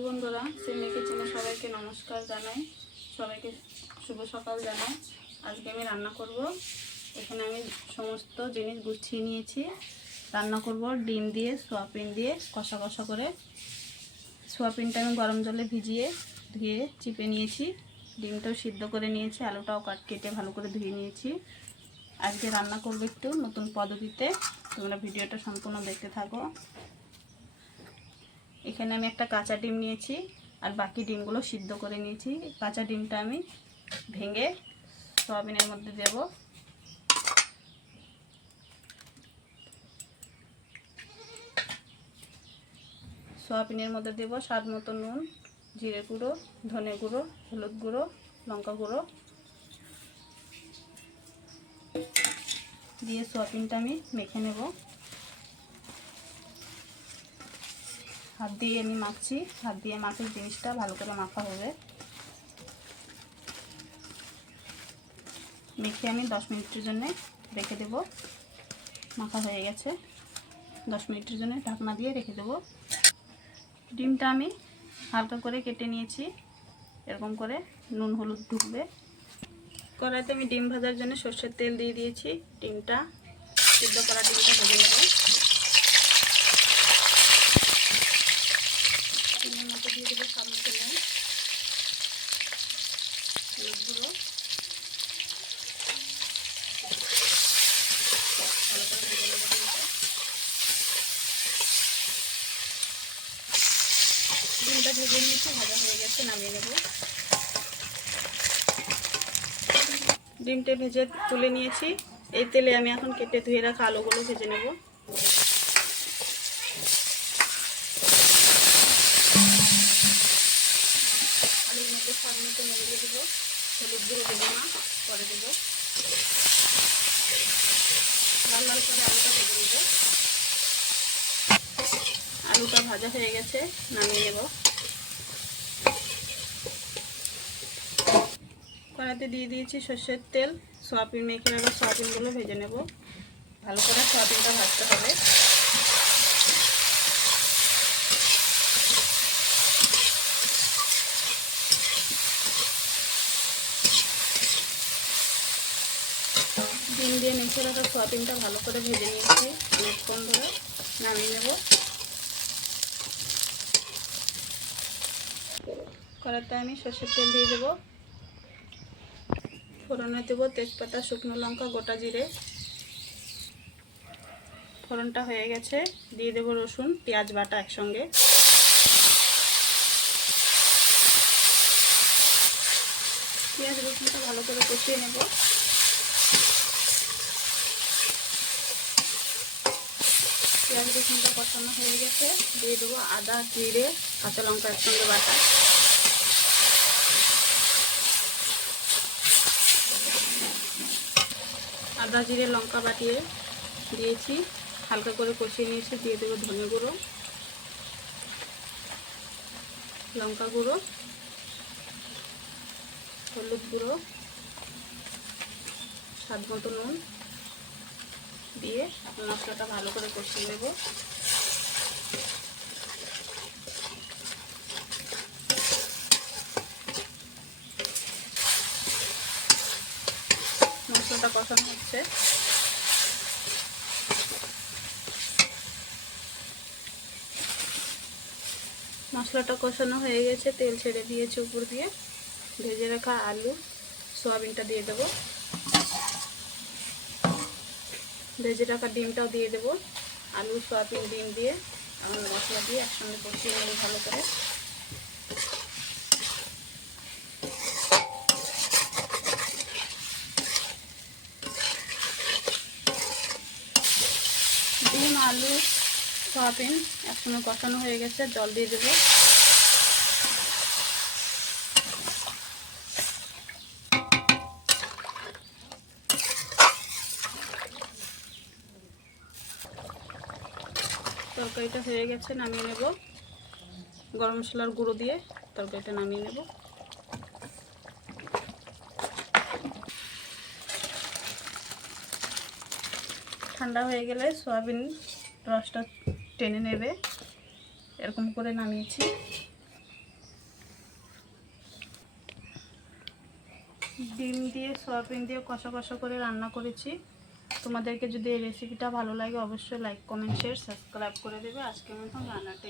Hello বন্ধুরা, সিমি কিচেনে সবাইকে নমস্কার জানাই, সবাইকে শুভ সকাল জানাই। আজকে আমি রান্না করব। এখানে আমি সমস্ত জিনিস গুছিয়ে নিয়েছি। রান্না করব ডিম দিয়ে, সোয়াবিন দিয়ে কষা কষা করে। সোয়াবিনটা আমি গরম জলে ভিজিয়ে ধুয়ে চিপে নিয়েছি, ডিমটাও সিদ্ধ করে নিয়েছি, আলুটাও কেটে ভালো করে ধুয়ে নিয়েছি। আজকে রান্না করব একটু নতুন পদ্ধতিতে, তোমরা ভিডিওটা সম্পূর্ণ দেখতে থাকো। এখানে আমি একটা কাঁচা ডিম নিয়েছি আর বাকি ডিমগুলো সিদ্ধ করে নিয়েছি। কাঁচা ডিমটা আমি ভেঙে সয়াবিনের মধ্যে দেব। সয়াবিনের মধ্যে দেব স্বাদ মতো নুন, জিরে গুঁড়ো, ধনে গুঁড়ো, হলুদ গুঁড়ো, লঙ্কা গুঁড়ো দিয়ে সয়াবিনটা আমি মেখে নেব। হাত দিয়ে আমি মাখছি, হাত দিয়ে মাখে জিনিসটা ভালো করে মাখা হবে। মেখে আমি 10 মিনিটের জন্য রেখে দেব। মাখা হয়ে গেছে, 10 মিনিটের জন্য ঢাকনা দিয়ে রেখে দেব। ডিমটা আমি হালকা করে কেটে নিয়েছি, এরকম করে নুন হলুদ ঢুকবে। কড়াইতে আমি ডিম ভাজার জন্য সরষের তেল দিয়ে দিয়েছি। ডিমটা সিদ্ধ করা ডিমটা ভেজে নেব। ডিমের মধ্যে দিয়ে দেবো স্বাদ মতো নুন, হলুদ গুঁড়ো, ভালো করে ভেজে নেব ডিমটা। ভেজে নিয়েছি, ভাজা হয়ে গেছে, নামিয়ে নেব। ডিমটা ভেজে তুলে নিয়েছি। এই তেলে আমি এখন কেটে ধুয়ে রাখা আলুগুলো ভেজে নেব। আলুর মধ্যে স্বাদ মতো নুন দিয়ে দেবো, হলুদ গুঁড়ো দেবো না, পরে দেবো। লাল লাল করে আলুটা ভেজে নেব। আলুটা ভাজা হয়ে গেছে, নামিয়ে নেব। কড়াইতে দিয়ে দিয়েছি সরষের তেল, সয়াবিন মেখে রাখা সয়াবিনগুলো ভেজে নেব। ভালো করে সয়াবিনটা ভাজতে হবে। ডিম দিয়ে মেখে রাখা সয়াবিনটা ভালো করে ভেজে নিয়েছি অনেকক্ষণ ধরে, নামিয়ে নেব। কড়াইতে আমি সরষের তেল দিয়ে দেবো। ফোড়নে দেবো তেজপাতা, শুকনো লঙ্কা, গোটা জিরে। ফোড়নটা হয়ে গেছে, দিয়ে দেবো রসুন পেঁয়াজ বাটা একসঙ্গে। পেঁয়াজ রসুনটা ভালো করে কষিয়ে নেব। পেঁয়াজ রসুনটা কষানো হয়ে গেছে, দিয়ে দেবো আদা জিরে কাঁচা লঙ্কা একসঙ্গে বাটা। আদা জিরে লঙ্কা বাটিয়ে দিয়েছি, হালকা করে কষিয়ে নিয়েছি। দিয়ে দেবো ধনে গুঁড়ো, লঙ্কা গুঁড়ো, হলুদ গুঁড়ো, স্বাদ মতো নুন দিয়ে মশলাটা ভালো করে কষিয়ে নেব। মশলাটা কষানো হচ্ছে। মশলাটা কষানো হয়ে গেছে, তেল ছেড়ে দিয়েছে উপর দিয়ে। ভেজে রাখা আলু সয়াবিনটা দিয়ে দেবো। ভেজে রাখা ডিমটাও দিয়ে দেবো। আলু সয়াবিন ডিম দিয়ে মশলা দিয়ে একসঙ্গে কষিয়ে নেব ভালো করে। ডিম আলু সয়াবিন একসঙ্গে কষানো হয়ে গেছে, জল দিয়ে দেবো। তরকারিটা হয়ে গেছে, নামিয়ে নেব। গরম মশলার গুঁড়ো দিয়ে তরকারিটা নামিয়ে নেব। ঠান্ডা হয়ে গেলে সয়াবিন রসটা টেনে নেবে, এরকম করে নামিয়েছি। ডিম দিয়ে সয়াবিন দিয়ে কষা কষা করে রান্না করেছি। তোমাদেরকে যদি এই রেসিপিটা ভালো লাগে অবশ্যই লাইক কমেন্ট শেয়ার সাবস্ক্রাইব করে দেবে। আজকের মতন রান্নাটা